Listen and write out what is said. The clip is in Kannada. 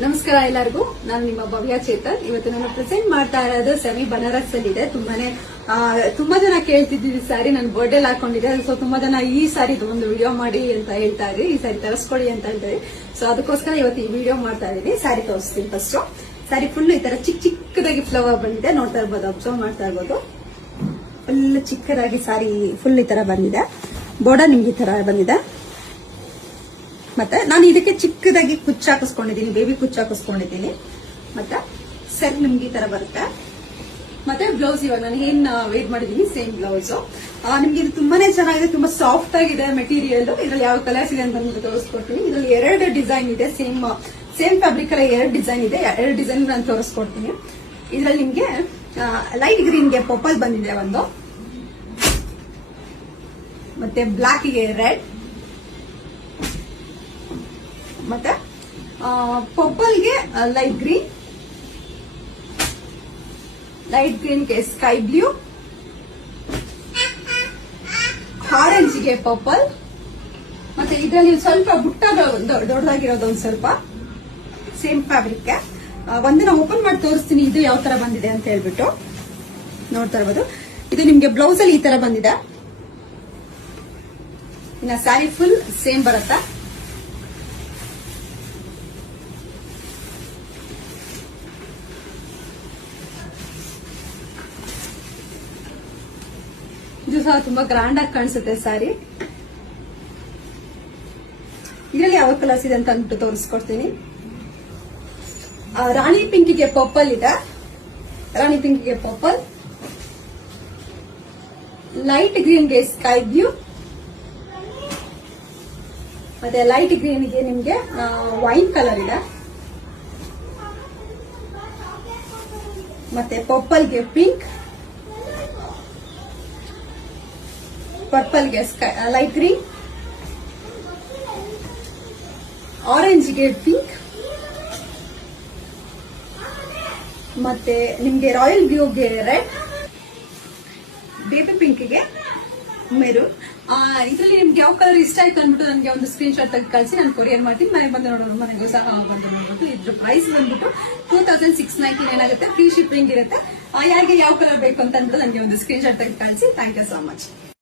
ನಮಸ್ಕಾರ ಎಲ್ಲರಿಗೂ. ನಾನು ನಿಮ್ಮ ಭವ್ಯ ಚೇತನ್. ಇವತ್ತು ನಾನು ಪ್ರೆಸೆಂಟ್ ಮಾಡ್ತಾ ಇರೋದು ಸೆಮಿ ಬನಾರಸ್ ಅಲ್ಲಿ ಇದೆ. ತುಂಬಾ ಜನ ಕೇಳ್ತಿದ್ದೀವಿ ಸ್ಯಾರಿ ನಾನು ಬರ್ಡೇಲ್ ಹಾಕೊಂಡಿದ್ದೆ. ಸೊ ತುಂಬಾ ಜನ ಈ ಸ್ಯಾರಿ ಒಂದು ವಿಡಿಯೋ ಮಾಡಿ ಅಂತ ಹೇಳ್ತಾ ಇದ್ರಿ, ಈ ಸ್ಯಾರಿ ತರಿಸ್ಕೊಡಿ ಅಂತ ಹೇಳ್ತಾರೆ. ಸೊ ಅದಕ್ಕೋಸ್ಕರ ಇವತ್ತು ಈ ವಿಡಿಯೋ ಮಾಡ್ತಾ ಇದ್ದೀನಿ. ಸ್ಯಾರಿ ತೋರಿಸ್ತೀನಿ. ಫಸ್ಟ್ ಸ್ಯಾರಿ ಫುಲ್ ಈ ತರ ಚಿಕ್ಕದಾಗಿ ಫ್ಲವರ್ ಬಂದಿದೆ, ನೋಡ್ತಾ ಇರ್ಬೋದು, ಅಬ್ಸರ್ವ್ ಮಾಡ್ತಾ ಇರ್ಬೋದು. ಫುಲ್ ಚಿಕ್ಕದಾಗಿ ಸ್ಯಾರಿ ಫುಲ್ ಈ ತರ ಬಂದಿದೆ. ಬೋರ್ಡರ್ ನಿಮ್ಗೆ ಈ ತರ ಬಂದಿದೆ. ಮತ್ತೆ ನಾನು ಇದಕ್ಕೆ ಚಿಕ್ಕದಾಗಿ ಕುಚ್ಚು ಹಾಕಿಸ್ಕೊಂಡಿದ್ದೀನಿ, ಬೇಬಿ ಕುಚ್ಚು ಹಾಕಿಸ್ಕೊಂಡಿದ್ದೀನಿ. ಮತ್ತೆ ಸೆಟ್ ನಿಮ್ಗೆ ಈ ತರ ಬರುತ್ತೆ. ಮತ್ತೆ ಬ್ಲೌಸ್ ಇವಾಗ ನಾನು ಏನ್ ವೇಟ್ ಮಾಡಿದೀನಿ ಸೇಮ್ ಬ್ಲೌಸ್. ನಿಮ್ಗೆ ಇದು ತುಂಬಾನೇ ಚೆನ್ನಾಗಿದೆ, ತುಂಬಾ ಸಾಫ್ಟ್ ಆಗಿದೆ ಮೆಟೀರಿಯಲ್. ಇದ್ರಲ್ಲಿ ಯಾವ ಕಲರ್ಸ್ ಇದೆ ಅಂತ ತೋರಿಸ್ಕೊಡ್ತೀನಿ. ಇದ್ರಲ್ಲಿ 2 ಡಿಸೈನ್ ಇದೆ, ಸೇಮ್ ಫ್ಯಾಬ್ರಿಕ್ ಅಲ್ಲಿ 2 ಡಿಸೈನ್ ಇದೆ. 2 ಡಿಸೈನ್ ನಾನು ತೋರಿಸ್ಕೊಡ್ತೀನಿ. ಇದ್ರಲ್ಲಿ ನಿಮ್ಗೆ ಲೈಟ್ ಗ್ರೀನ್ಗೆ ಪರ್ಪಲ್ ಬಂದಿದೆ ಒಂದು, ಮತ್ತೆ ಬ್ಲಾಕ್ ಗೆ ರೆಡ್, ಮತ್ತೆ ಪರ್ಪಲ್ಗೆ ಲೈಟ್ ಗ್ರೀನ್ಗೆ ಸ್ಕೈ ಬ್ಲೂ, ಆರೆಂಜ್ಗೆ ಪರ್ಪಲ್. ಮತ್ತೆ ಇದರಲ್ಲಿ ಸ್ವಲ್ಪ ಬುಟ್ಟ ದೊಡ್ಡದಾಗಿರೋದು ಒಂದು ಸ್ವಲ್ಪ ಸೇಮ್ ಫ್ಯಾಬ್ರಿಕ್. ಒಂದಿನ ಓಪನ್ ಮಾಡಿ ತೋರಿಸ್ತೀನಿ ಇದು ಯಾವ ತರ ಬಂದಿದೆ ಅಂತ ಹೇಳ್ಬಿಟ್ಟು. ನೋಡ್ತಾ ಇರ್ಬೋದು, ಇದು ನಿಮ್ಗೆ ಬ್ಲೌಸ್ ಅಲ್ಲಿ ಈ ತರ ಬಂದಿದೆ. ಇನ್ನ ಸ್ಯಾರಿ ಫುಲ್ ಸೇಮ್ ಬರುತ್ತೆ. ಇದು ಸಹ ತುಂಬಾ ಗ್ರ್ಯಾಂಡ್ ಆಗಿ ಕಾಣಿಸುತ್ತೆ ಸ್ಯಾರಿ. ಇದರಲ್ಲಿ ಯಾವ ಕಲರ್ಸ್ ಇದೆ ಅಂತ ಅಂದ್ಬಿಟ್ಟು ತೋರಿಸ್ಕೊಡ್ತೀನಿ. ರಾಣಿ ಪಿಂಕಿಗೆ ಪರ್ಪಲ್ ಇದೆ, ರಾಣಿ ಪಿಂಕಿಗೆ ಪರ್ಪಲ್, ಲೈಟ್ ಗ್ರೀನ್ಗೆ ಸ್ಕೈ ಬ್ಲೂ, ಮತ್ತೆ ಲೈಟ್ ಗ್ರೀನ್ಗೆ ನಿಮ್ಗೆ ವೈನ್ ಕಲರ್ ಇದೆ, ಮತ್ತೆ ಪರ್ಪಲ್ಗೆ ಪಿಂಕ್, ಪರ್ಪಲ್ಗೆ ಲೈಟ್ ಗ್ರೀನ್, ಆರೆಂಜ್ಗೆ ಪಿಂಕ್, ಮತ್ತೆ ನಿಮ್ಗೆ ರಾಯಲ್ ಬ್ಲೂಗೆ ರೆಡ್, ಬೇಬಿ ಪಿಂಕ್ಗೆ ಮೆರೂನ್. ಇದರಲ್ಲಿ ನಿಮ್ಗೆ ಯಾವ ಕಲರ್ ಇಷ್ಟ ಆಯ್ತು ಅಂದ್ಬಿಟ್ಟು ನನಗೆ ಒಂದು ಸ್ಕ್ರೀನ್ ಶಾಟ್ ತೆಗೆದು ಕಳಿಸಿ ನಾನು ಕೊರಿಯರ್ ಮಾಡ್ತೀನಿ. ಮನೆಗೆ ಬಂದು ನೋಡೋದು, ಮನೆಗೂ ಸಹ ಬಂದು ನೋಡಬಹುದು. ಇದ್ರ ಪ್ರೈಸ್ ಬಂದ್ಬಿಟ್ಟು 2699 ಆಗುತ್ತೆ. ಫ್ರೀ ಶಿಪ್ಪಿಂಗ್ ಇರುತ್ತೆ. ಯಾರಿಗೆ ಯಾವ ಕಲರ್ ಬೇಕು ಅಂತ ಅಂದ್ಬಿಟ್ಟು ನನಗೆ ಒಂದು ಸ್ಕ್ರೀನ್ ಶಾಟ್ ತೆಗೆದು ಕಳಿಸಿ. Thank you so much.